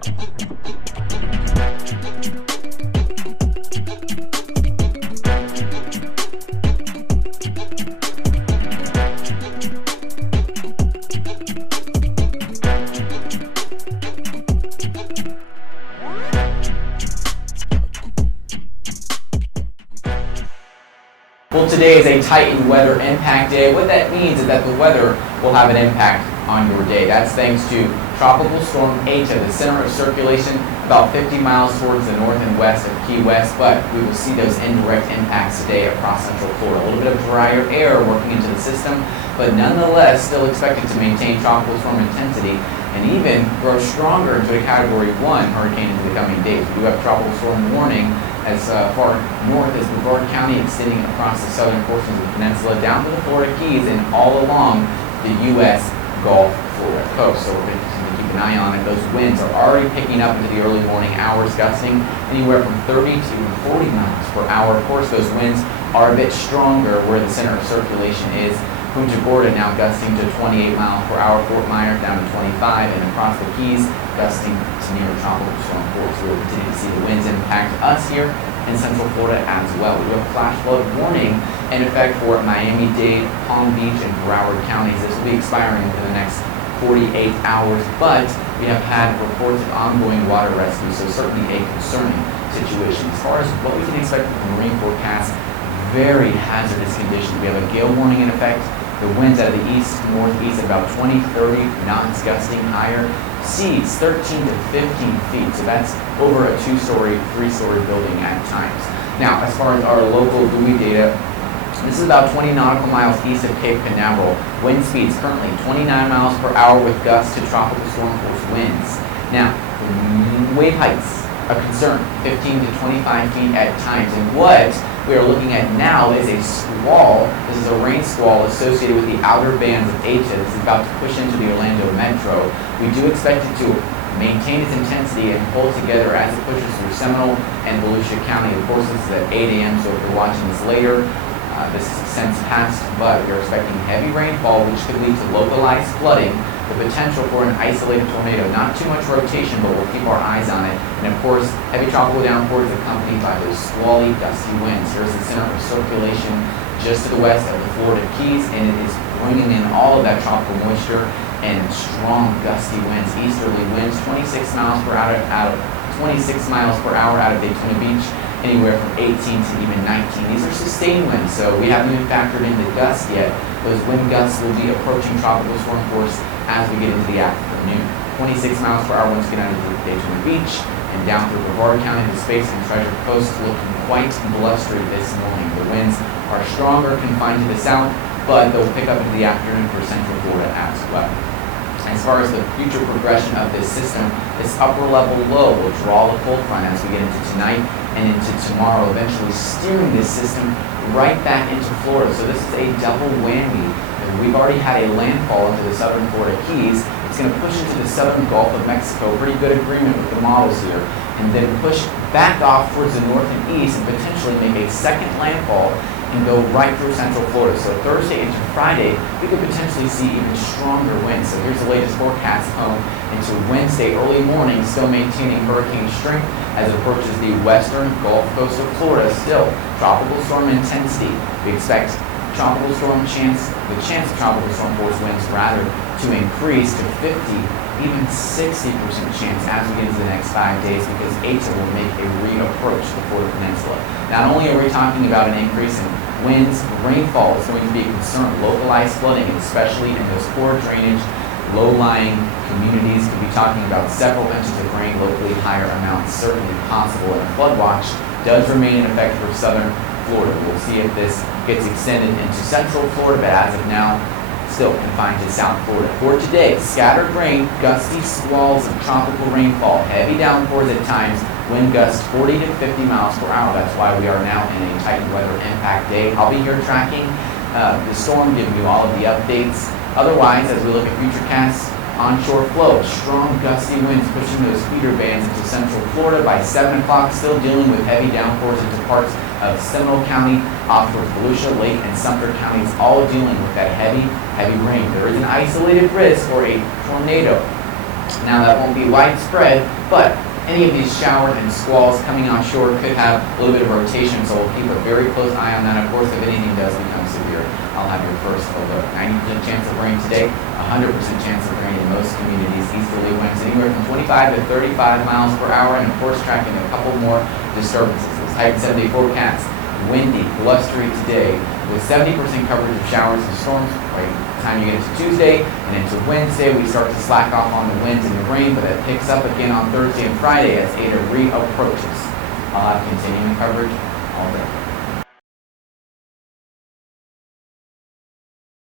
Well, today is a Titan weather impact day. What that means is that the weather will have an impact on your day. That's thanks to Tropical Storm Eta, the center of circulation about 50 miles towards the north and west of Key West, but we will see those indirect impacts today across central Florida. A little bit of drier air working into the system, but nonetheless still expected to maintain tropical storm intensity and even grow stronger into a Category 1 hurricane into the coming days. We do have tropical storm warning as far north as Brevard County, extending across the southern portions of the peninsula down to the Florida Keys and all along the U.S. Gulf Florida coast. So we're going to continue to keep an eye on it. Those winds are already picking up into the early morning hours, gusting anywhere from 30 to 40 miles per hour. Of course, those winds are a bit stronger where the center of circulation is. Punta Gorda now gusting to 28 miles per hour, Fort Myers down to 25, and across the Keys gusting to near tropical storm force. We'll continue to see the winds impact us here in central Florida as well. We have a flash flood warning in effect for Miami-Dade, Palm Beach, and Broward counties. This will be expiring within the next 48 hours, but we have had reports of ongoing water rescue, so certainly a concerning situation. As far as what we can expect from the marine forecast, very hazardous conditions. We have a gale warning in effect. The winds out of the east, northeast at about 20, 30 knots, gusting higher. Seas 13 to 15 feet. So that's over a 2-story, 3-story building at times. Now, as far as our local buoy data, this is about 20 nautical miles east of Cape Canaveral. Wind speeds currently 29 miles per hour with gusts to tropical storm force winds. Now, wave heights, a concern, 15 to 25 feet at times. And what we are looking at now is a squall. This is a rain squall associated with the outer bands of Eta. This is about to push into the Orlando metro. We do expect it to maintain its intensity and hold together as it pushes through Seminole and Volusia County. Of course, this is at 8 a.m., so if you're watching this later, this is since passed, but we're expecting heavy rainfall, which could lead to localized flooding, the potential for an isolated tornado. Not too much rotation, but we'll keep our eyes on it. And of course, heavy tropical downpours accompanied by those squally, gusty winds. Here's the center of circulation just to the west of the Florida Keys, and it is bringing in all of that tropical moisture and strong, gusty winds. Easterly winds, 26 miles per hour out of Daytona Beach, anywhere from 18 to even 19. These are sustained winds, so we haven't even factored in the gusts yet. Those wind gusts will be approaching tropical storm force as we get into the afternoon. 26 miles per hour once we get out of Daytona Beach and down through Brevard County to Space and Treasure Coast, looking quite blustery this morning. The winds are stronger, confined to the south, but they'll pick up into the afternoon for central Florida as well. As far as the future progression of this system, this upper level low will draw the cold front as we get into tonight and into tomorrow, eventually steering this system right back into Florida. So this is a double whammy. We've already had a landfall into the southern Florida Keys. It's going to push into the southern Gulf of Mexico. Pretty good agreement with the models here. And then push back off towards the north and east and potentially make a second landfall and go right through central Florida. So Thursday into Friday, we could potentially see even stronger winds. So here's the latest forecast home into Wednesday early morning, still maintaining hurricane strength as it approaches the western Gulf Coast of Florida. Still, tropical storm intensity. We expect the chance of tropical storm force winds rather to increase to 50, even 60% chance as we get into the next 5 days, because Eta will make a reapproach to the Florida Peninsula. Not only are we talking about an increase in winds, rainfall is going to be a concern. Localized flooding, especially in those poor drainage, low-lying communities, could be talking about several inches of rain, locally higher amounts certainly possible. And a flood watch does remain in effect for southern Florida. We'll see if this gets extended into central Florida, but as of now, still confined to South Florida. For today, scattered rain, gusty squalls of tropical rainfall, heavy downpours at times, wind gusts 40 to 50 miles per hour. That's why we are now in a Titan weather impact day. I'll be here tracking the storm, giving you all of the updates. Otherwise, as we look at futurecasts, onshore flow, strong gusty winds pushing those feeder bands into central Florida by 7 o'clock, still dealing with heavy downpours into parts of Seminole County, off towards Volusia, Lake, and Sumter counties, all dealing with that heavy rain. There is an isolated risk for a tornado Now that won't be widespread, but any of these showers and squalls coming offshore could have a little bit of rotation, so we'll keep a very close eye on that. Of course, if anything does become severe, I'll have your first alert. 90% chance of rain today, 100% chance of rain in most communities. Easterly winds anywhere from 25 to 35 miles per hour, and of course tracking a couple more disturbances. This heightened 7-day forecast, windy, blustery today, with 70% coverage of showers and storms. By the time you get into Tuesday and into Wednesday, we start to slack off on the winds and the rain, but that picks up again on Thursday and Friday as Eta reapproaches. I'll have continuing coverage all day.